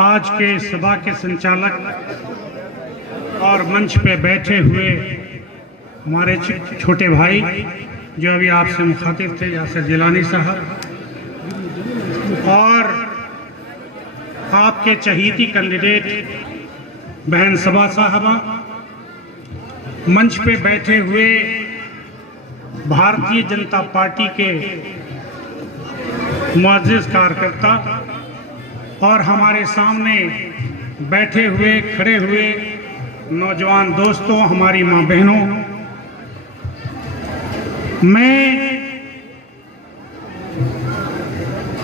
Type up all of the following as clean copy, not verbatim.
आज के सभा के संचालक और मंच पे बैठे हुए हमारे छोटे भाई जो अभी आपसे मुखातिब थे, यासिर जिलानी साहब, और आपके चहीती कैंडिडेट बहन सबा साहबा, मंच पे बैठे हुए भारतीय जनता पार्टी के मुअज़्ज़िज़ कार्यकर्ता और हमारे सामने बैठे हुए खड़े हुए नौजवान दोस्तों, हमारी माँ बहनों, मैं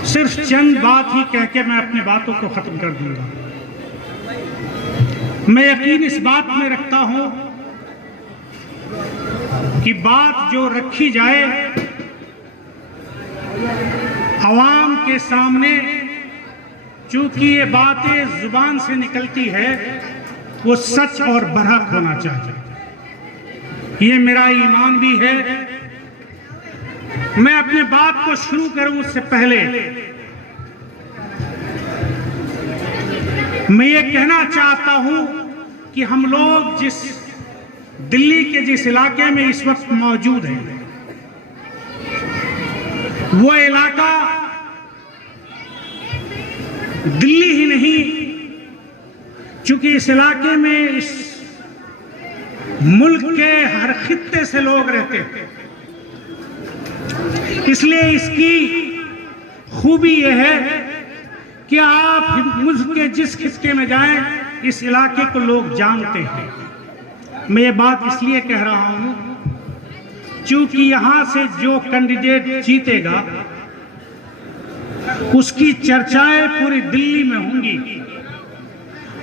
सिर्फ चंद बात ही कह के मैं अपनी बातों को खत्म कर दूंगा। मैं यकीन इस बात में रखता हूं कि बात जो रखी जाए आवाम के सामने, चूंकि ये बातें जुबान से निकलती है, वो सच और बरहक होना चाहिए। ये मेरा ईमान भी है। मैं अपने बात को शुरू करूं उससे पहले मैं ये कहना चाहता हूं कि हम लोग दिल्ली के जिस इलाके में इस वक्त मौजूद हैं, वो इलाका दिल्ली ही नहीं, चूंकि इस इलाके में इस मुल्क के हर खित्ते से लोग रहते हैं, इसलिए इसकी खूबी यह है कि आप मुल्क के जिस खित्ते में जाएं, इस इलाके को लोग जानते हैं। मैं ये बात इसलिए कह रहा हूं क्योंकि यहां से जो कैंडिडेट जीतेगा उसकी चर्चाएं पूरी दिल्ली में होंगी,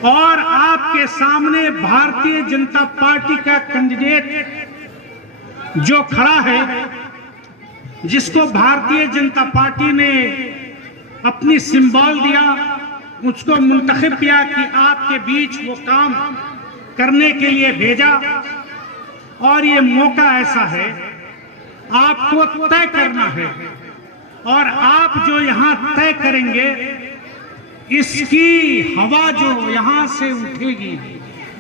और आपके सामने भारतीय जनता पार्टी का कैंडिडेट जो खड़ा है, जिसको भारतीय जनता पार्टी ने अपनी सिंबल दिया, उसको मुंतखब किया कि आपके बीच वो काम करने के लिए भेजा, और ये मौका ऐसा है, आपको तय करना है, और आप जो यहाँ तय करेंगे, इसकी हवा जो यहाँ से उठेगी,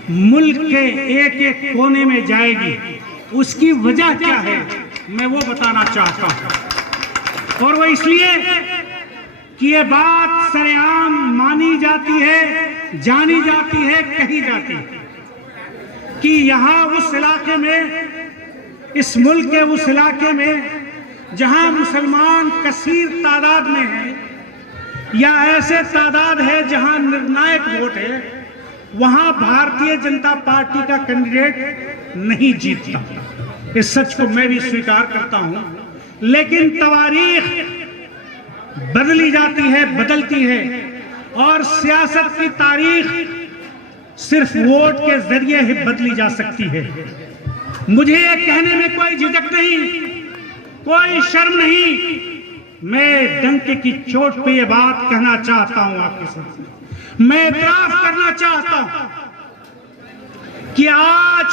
मुल्क के एक एक कोने में जाएगी। उसकी वजह क्या है मैं वो बताना चाहता हूँ, और वो इसलिए कि ये बात सरेआम मानी जाती है, जानी जाती है, कही जाती है कि यहाँ उस इलाके में, इस मुल्क के उस इलाके में जहाँ मुसलमान कसीर तादाद में है, या ऐसे तादाद है जहाँ निर्णायक वोट है, वहाँ भारतीय जनता पार्टी का कैंडिडेट नहीं जीतता। इस सच को मैं भी स्वीकार करता हूँ, लेकिन तवारीख बदली जाती है, बदलती है, और सियासत की तारीख सिर्फ वोट के जरिए ही बदली जा सकती है। मुझे ये कहने में कोई झिझक नहीं, कोई शर्म नहीं। मैं डंके की चोट पे ये बात कहना चाहता हूं आपके सामने। मैं इतराफ करना चाहता हूं कि आज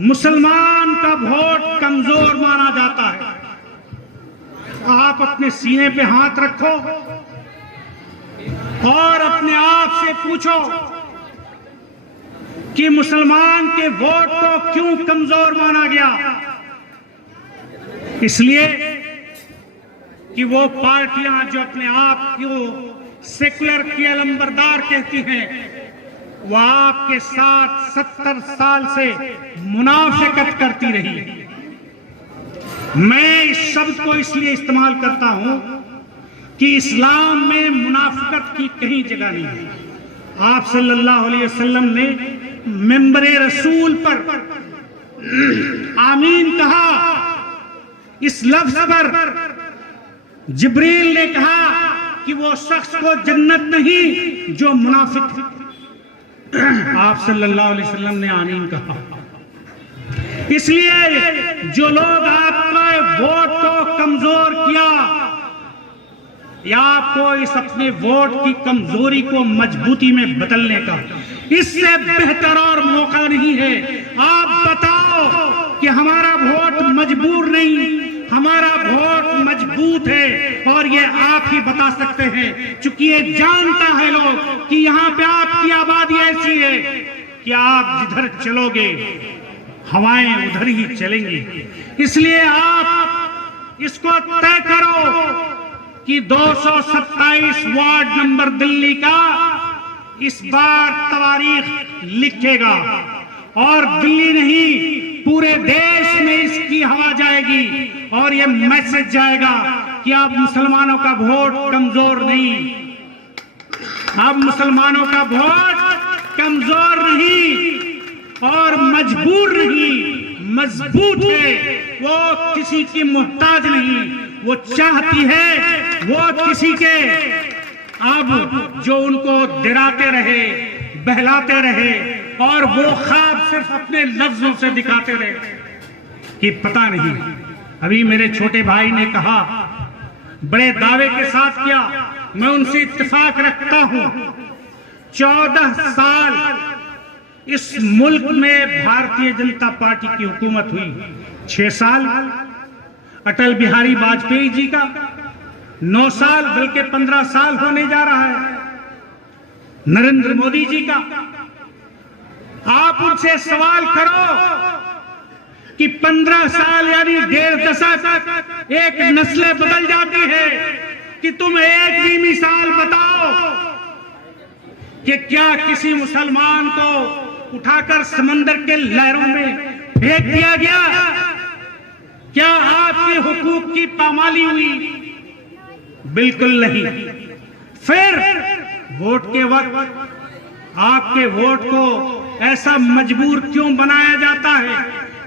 मुसलमान का वोट कमजोर माना जाता है। आप अपने सीने पे हाथ रखो और अपने आप से पूछो कि मुसलमान के वोट को क्यों कमजोर माना गया? इसलिए कि वो पार्टियां जो अपने आप को सेकुलर की अलंबरदार कहती हैं, वो आपके साथ 70 साल से मुनाफिकत करती रही है। मैं इस शब्द को इसलिए इस्तेमाल करता हूं कि इस्लाम में मुनाफिकत की कहीं जगह नहीं है। आप सल्लल्लाहु अलैहि वसल्लम ने मिंबरे रसूल पर आमीन कहा। इस लफ्ज पर जिब्रील ने कहा कि वो शख्स को जन्नत नहीं जो मुनाफिक। आप सल्लल्लाहु अलैहि वसल्लम ने आमीन कहा। इसलिए जो लोग आपका वोट को कमजोर किया, या आपको इस अपने वोट की कमजोरी को मजबूती में बदलने का, इससे बेहतर और मौका नहीं है। आप बताओ कि हमारा वोट मजबूर नहीं, हमारा वोट मजबूत है और ये आप ही बता सकते हैं, चूंकि ये जानता है लोग कि यहाँ पे आपकी आबादी ऐसी है कि आप जिधर चलोगे हवाएं उधर ही चलेंगी। इसलिए आप इसको तय करो कि 227 वार्ड नंबर दिल्ली का इस बार तवारीख लिखेगा और दिल्ली नहीं पूरे देश में इसकी हवा जाएगी और ये मैसेज जाएगा कि अब मुसलमानों का वोट कमजोर नहीं, अब मुसलमानों का वोट कमजोर नहीं और मजबूर नहीं, मजबूत है। वो किसी की मोहताज नहीं, वो चाहती है वो किसी के अब जो उनको डराते रहे, बहलाते रहे और वो ख्वाब सिर्फ अपने लफ्जों से दिखाते रहे कि पता नहीं। अभी मेरे छोटे भाई ने कहा, बड़े दावे के साथ किया, मैं उनसे इत्तेफाक रखता हूं। 14 साल इस मुल्क में भारतीय जनता पार्टी की हुकूमत हुई, 6 साल अटल बिहारी वाजपेयी जी का, 9 साल बल्कि 15 साल होने जा रहा है नरेंद्र मोदी जी का। आप उनसे सवाल करो कि 15 साल यानी 1.5 दशक एक नस्लें बदल जाती है कि तुम एक भी मिसाल बताओ कि क्या किसी मुसलमान को उठाकर समंदर के लहरों में फेंक दिया गया? क्या आपके हुकूक की पामाली हुई? बिल्कुल नहीं। फिर वोट के वक्त आपके वोट को ऐसा मजबूर क्यों बनाया जाता है?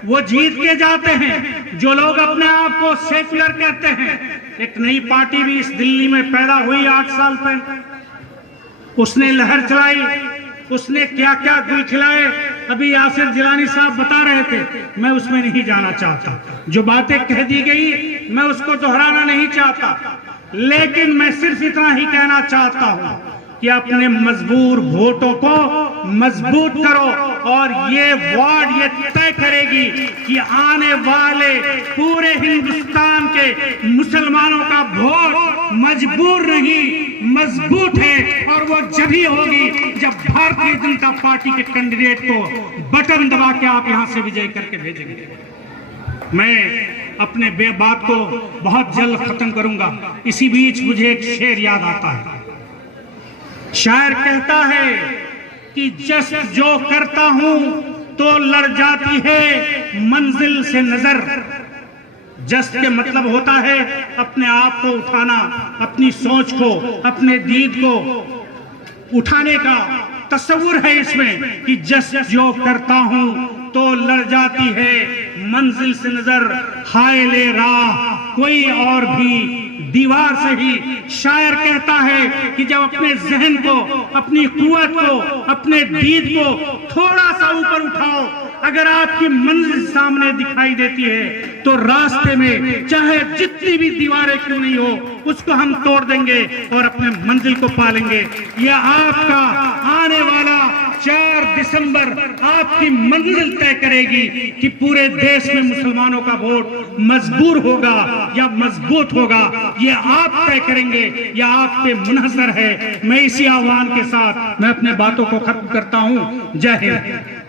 वो जीत के जाते हैं जो लोग अपने आप को सेकुलर कहते हैं। एक नई पार्टी भी इस दिल्ली में पैदा हुई 8 साल पहले, उसने लहर चलाई, उसने क्या क्या गुल खिलाए। अभी यासिर जिलानी साहब बता रहे थे, मैं उसमें नहीं जाना चाहता, जो बातें कह दी गई मैं उसको दोहराना नहीं चाहता, लेकिन मैं सिर्फ इतना ही कहना चाहता हूं कि अपने मजबूर वोटों को मजबूत करो और ये वार्ड ये तय करेगी कि आने वाले पूरे हिंदुस्तान के मुसलमानों का वोट मजबूर नहीं मजबूत है। और वो जब ही होगी जब भारतीय जनता पार्टी के कैंडिडेट को बटन दबा के आप यहां से विजय करके भेजेंगे। मैं अपने बात को बहुत जल्द खत्म करूंगा। इसी बीच मुझे एक शेर याद आता है। शायर कहता है कि जस्ट जो करता हूं तो लड़ जाती है मंजिल से नजर। जस्ट के मतलब होता है अपने आप को उठाना, अपनी सोच को, अपने दीद को उठाने का तस्वुर है इसमें कि जस्ट जो करता हूं तो लड़ जाती है मंजिल से नजर। हाय ले राह कोई और भी दीवार से ही। शायर कहता है कि जब अपने जहन को, अपनी कुव्वत को, अपने दीद को थोड़ा सा ऊपर उठाओ, अगर आपकी मंजिल सामने दिखाई देती है तो रास्ते में चाहे जितनी भी दीवारें क्यों नहीं हो उसको हम तोड़ देंगे और अपने मंजिल को पालेंगे। यह आपका आने वाला 4 दिसंबर आपकी मंजिल तय करेगी कि पूरे देश में मुसलमानों का वोट मजबूर होगा या मजबूत होगा। ये आप तय करेंगे, यह आप पे मुनहसर है। मैं इसी आह्वान के साथ मैं अपने बातों को खत्म करता हूं। जय हिंद।